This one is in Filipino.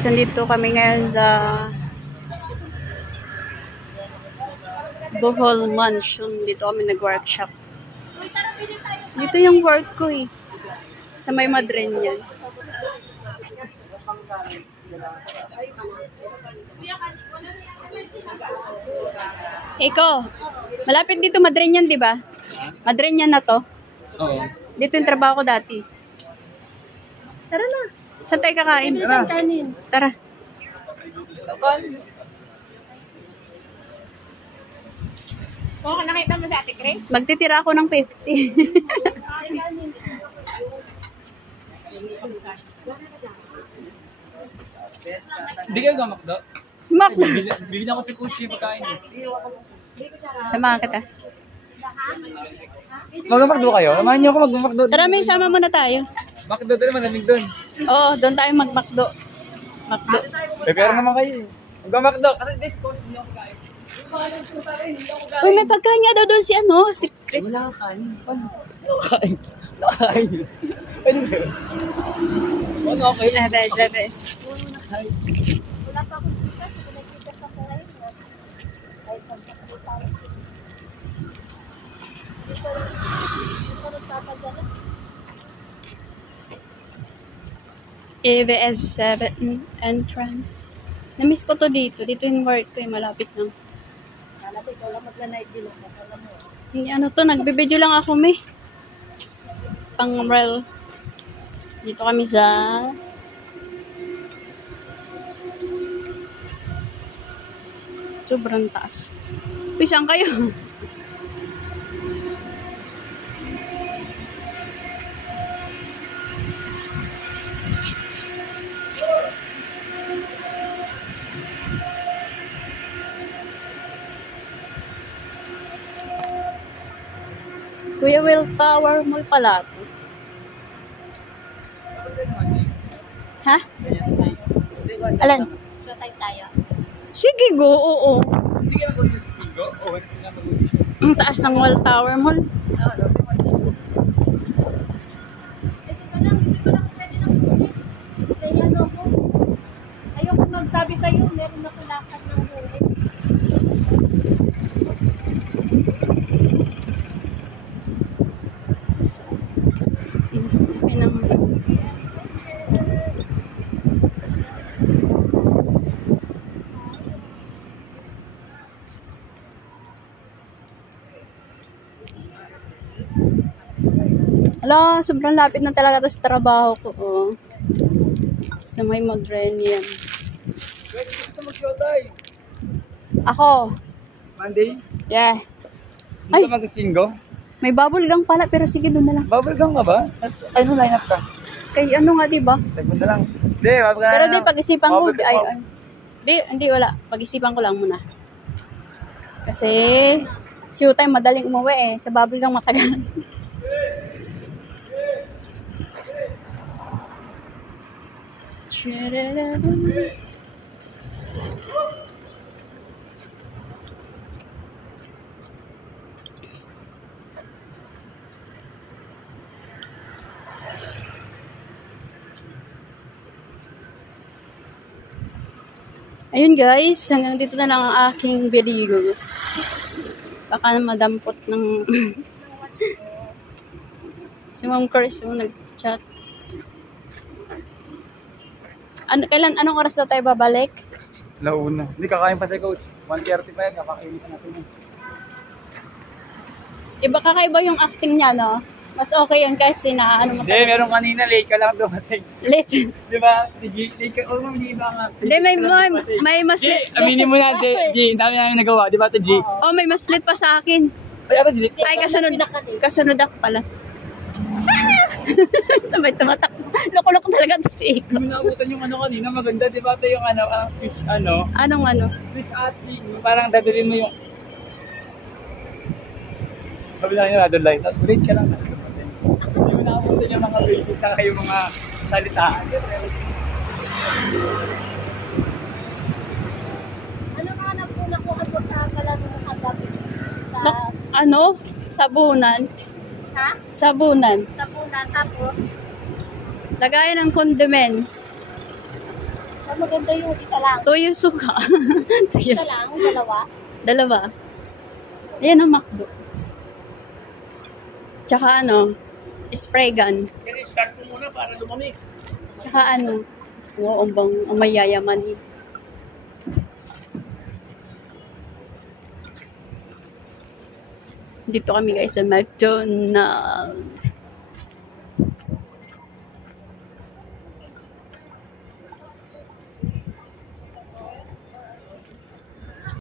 guys, nandito kami ngayon sa Bohol Mansion. Dito kami nag-workshop. Dito yung work ko eh. Sa may Madrin yan. Eko, malapit dito Madrin yan, di ba? Madrin yan na to. Oo. Dito yung trabaho ko dati. Tara na. Saan tayo kakain? Tara. Tara. Oo, nakita mo sa Ate Grace? Magtitira ako ng 50. Hindi kayo gamakdo? Mak! Bibigyan ako si Coach yung pagkain eh. Samahan kita. Magmamakdo kayo? Samahan niyo ako magmamakdo. Tara, may sama muna tayo. Makdo doon, malamig doon. Oo, doon tayo magmakdo. Makdo. Pero naman kayo eh. Magmamakdo. Kasi this coach hindi ako kain. Uy, may pagkain nga daw doon si Chris. Wala ka kain. Paano? Nakain. Nakain. Ano ba yun? Ano okay? Sabi. Wala pa akong kita, kung nakita ka sa rin. Kahit magkakita tayo. Dito nagtapadala. ABS 7 entrance. Namiss ko to dito. Dito yung work ko eh, malapit lang. Malapit, wala magla-night din. Alam mo. Hindi ano to, nagbibideo lang ako may. Pang rel. Dito kami sa sobrang taas. Uy, saan kayo? Kuya Will Tower Mall pala to. Ha? Alan? So, type tayo. Sige, go. Oo. Hindi kayo mag-bingo? Oo, hindi nga mag-bingo. Ang taas ng Will Tower Mall. Hindi pa lang pwede ng pulis. Kaya ano ko. Ayoko magsabi sa'yo, meron ako lakad ng buhay. Ala, sobrang lapit na talaga to sa trabaho ko. Oh. Sa may Modrenian. Pwede gusto mag-show tayo. Ako. Monday? Yeah. Hindi Ay! ka mag-bingo? May bubble gang pala, pero sige, doon na lang. Bubble gum ka ba? Ano line up ka? Kay ano nga, diba? Tagpunta lang. Hindi, bubble gum. Pero di, pag-isipan ko, Bubble gum. hindi, wala. Pag-isipan ko lang muna. Kasi, show time, madaling umuwi eh. Sa bubble gang matagal. Ayun guys, hanggang dito na lang ang aking videos. Baka madampot ng si Ma'am Chris yung nag-chat. Anong oras daw tayo babalik? Launa. Hindi, kakain pa si Coach. 1:30 pa yan, kakainin natin yan. Iba kakaiba yung acting niya, no? Mas okay yan kasi na ano mo. Hindi, meron kanina, late ka lang dumating. Late. Di ba? Si G, late ka, hindi iba nga. Hindi, may mas G, late. aminin mo na, G, dami namin nagawa, di ba ito, G? Oh, may mas late pa sa akin. Ay, ako, G, Ay, kasunod ako pala. Sabay tumatak. Loko-loko talaga to si Iko. Hindi mo naabutan yung ano kanina, maganda, di ba? Ito yung ano, fish, Anong ano? fish ating, parang dadalhin mo yung, sabi lang yung other line, break ka lang. Hindi mo naabutan yung mga basic, saka yung mga salitaan. Ano nga na po nakuha mo sa kalano ng kagabi? Sabunan. Ha? Sabunan. Tapunan, tapos Lagayan ng condiments. Mas maganda yung isa lang. Toyo suka. Toyo Isa suka. lang, dalawa. Dalawa. Ayan ang McDo. Tsaka ano, spray gun. Kaya start mo muna para lumamig. Tsaka ano, ang mayayaman eh. Dito kami guys sa McDonald's.